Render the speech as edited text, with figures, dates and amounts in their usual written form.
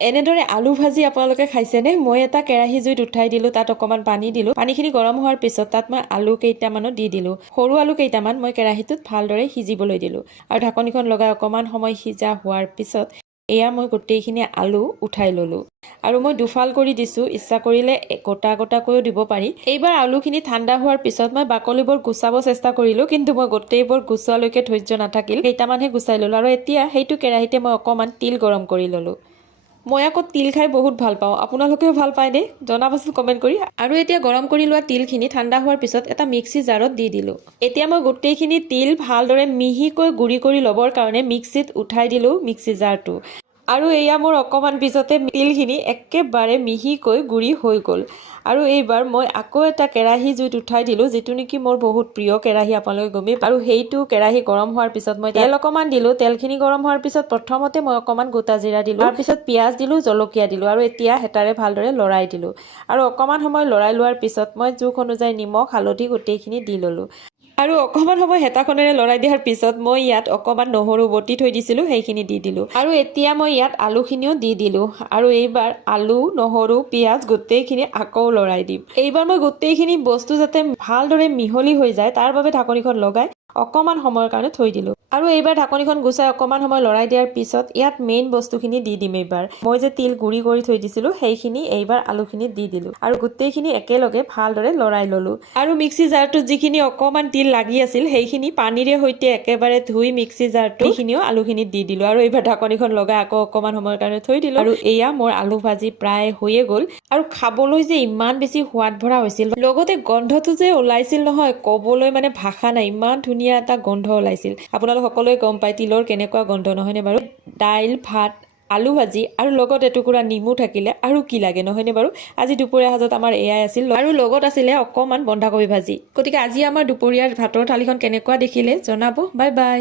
এনেদৰে আলু ভাজি আপোনালোকে খাইছেনে? মই এটা কেৰাহী জুইত উঠাই দিলোঁ, তাত অকণমান পানী দিলোঁ। পানীখিনি গৰম হোৱাৰ পিছত তাত মই আলু কেইটামানো দি দিলোঁ। সৰু আলু কেইটামান মই কেৰাহীটোত ভালদৰে সিজিবলৈ দিলোঁ আৰু ঢাকনিখন লগাই অকণমান সময় সিজা হোৱাৰ পিছত এয়া মই গোটেইখিনি আলু উঠাই ল'লোঁ আৰু মই দুফাল কৰি দিছোঁ। ইচ্ছা কৰিলে গোটা গোটাকৈও দিব পাৰি। এইবাৰ আলুখিনি ঠাণ্ডা হোৱাৰ পিছত মই বাকলিবোৰ গুচাব চেষ্টা কৰিলোঁ, কিন্তু মই গোটেইবোৰ গুচোৱালৈকে ধৈৰ্য নাথাকিল, কেইটামানহে গুচাই ল'লোঁ। আৰু এতিয়া সেইটো কেৰাহীতে মই অকণমান তিল গৰম কৰি ল'লোঁ। মই আকৌ তিল খাই বহুত ভাল পাওঁ। আপোনালোকেও ভাল পায়নে? জনাবচোন কমেণ্ট কৰি। আৰু এতিয়া গৰম কৰি লোৱা তিলখিনি ঠাণ্ডা হোৱাৰ পিছত এটা মিক্সি জাৰত দি দিলোঁ। এতিয়া মই গোটেইখিনি তিল ভালদৰে মিহিকৈ গুড়ি কৰি ল'বৰ কাৰণে মিক্সিত উঠাই দিলোঁ মিক্সি জাৰটো। আৰু এয়া মোৰ অকণমান পিছতে তিলখিনি একেবাৰে মিহিকৈ গুড়ি হৈ গ'ল। আৰু এইবাৰ মই আকৌ এটা কেৰাহী জুইত উঠাই দিলোঁ, যিটো নেকি মোৰ বহুত প্ৰিয় কেৰাহী, আপোনালোকে গমেই। আৰু সেইটো কেৰাহী গৰম হোৱাৰ পিছত মই তেল অকণমান দিলোঁ। তেলখিনি গৰম হোৱাৰ পিছত প্ৰথমতে মই অকণমান গোটা জিৰা দিলোঁ, তাৰপিছত পিঁয়াজ দিলোঁ, জলকীয়া দিলোঁ আৰু এতিয়া হেতাৰে ভালদৰে লৰাই দিলোঁ। আৰু অকণমান সময় লৰাই লোৱাৰ পিছত মই জোখ অনুযায়ী নিমখ, হালধি গোটেইখিনি দি ল'লোঁ। আৰু অকণমান সময় হেতাখনেৰে লৰাই দিয়াৰ পিছত মই ইয়াত অকণমান নহৰু বটি থৈ দিছিলোঁ, সেইখিনি দি দিলোঁ। আৰু এতিয়া মই ইয়াত আলুখিনিও দি দিলোঁ। আৰু এইবাৰ আলু, নহৰু, পিঁয়াজ গোটেইখিনি আকৌ লৰাই দিম। এইবাৰ মই গোটেইখিনি বস্তু যাতে ভালদৰে মিহলি হৈ যায় তাৰ বাবে ঢাকনিখন লগাই অকণমান সময়ৰ কাৰণে থৈ দিলোঁ। আৰু এইবাৰ ঢাকনিখন গুচাই অকণমান সময় লৰাই দিয়াৰ পিছত ইয়াত মেইন বস্তুখিনি দি দিম। এইবাৰ মই যে তিল গুড়ি কৰি থৈ দিছিলোঁ সেইখিনি এইবাৰ আলুখিনিত দি দিলোঁ আৰু গোটেইখিনি একেলগে ভালদৰে লৰাই ল'লোঁ। আৰু মিক্সি জাৰটোত যিখিনি অকণমান তিল লাগি আছিল সেইখিনি পানীৰে সৈতে একেবাৰে ধুই মিক্সি জাৰটো সেইখিনিও আলুখিনিত দি দিলোঁ। আৰু এইবাৰ ঢাকনিখন লগাই আকৌ অকণমান সময়ৰ কাৰণে থৈ দিলোঁ। আৰু এয়া মোৰ আলু ভাজি প্ৰায় হৈয়ে গ'ল। আৰু খাবলৈ যে ইমান বেছি সোৱাদ ভৰা হৈছিল, লগতে গন্ধটো যে ওলাইছিল নহয়, ক'বলৈ মানে ভাষা নাই, ইমান ধুনীয়া এটা গোন্ধ ওলাইছিল। আপোনালোক সকলোৱে গম পায় তিলৰ কেনেকুৱা গোন্ধ, নহয়নে বাৰু? দাইল, ভাত, আলু ভাজি আৰু লগত এটুকুৰা নেমু থাকিলে আৰু কি লাগে, নহয়নে বাৰু? আজি দুপৰীয়া সাজত আমাৰ এয়াই আছিল আৰু লগত আছিলে অকণমান বন্ধাকবি ভাজি। গতিকে আজি আমাৰ দুপৰীয়াৰ ভাতৰ থালিখন কেনেকুৱা দেখিলে জনাব। Bye bye.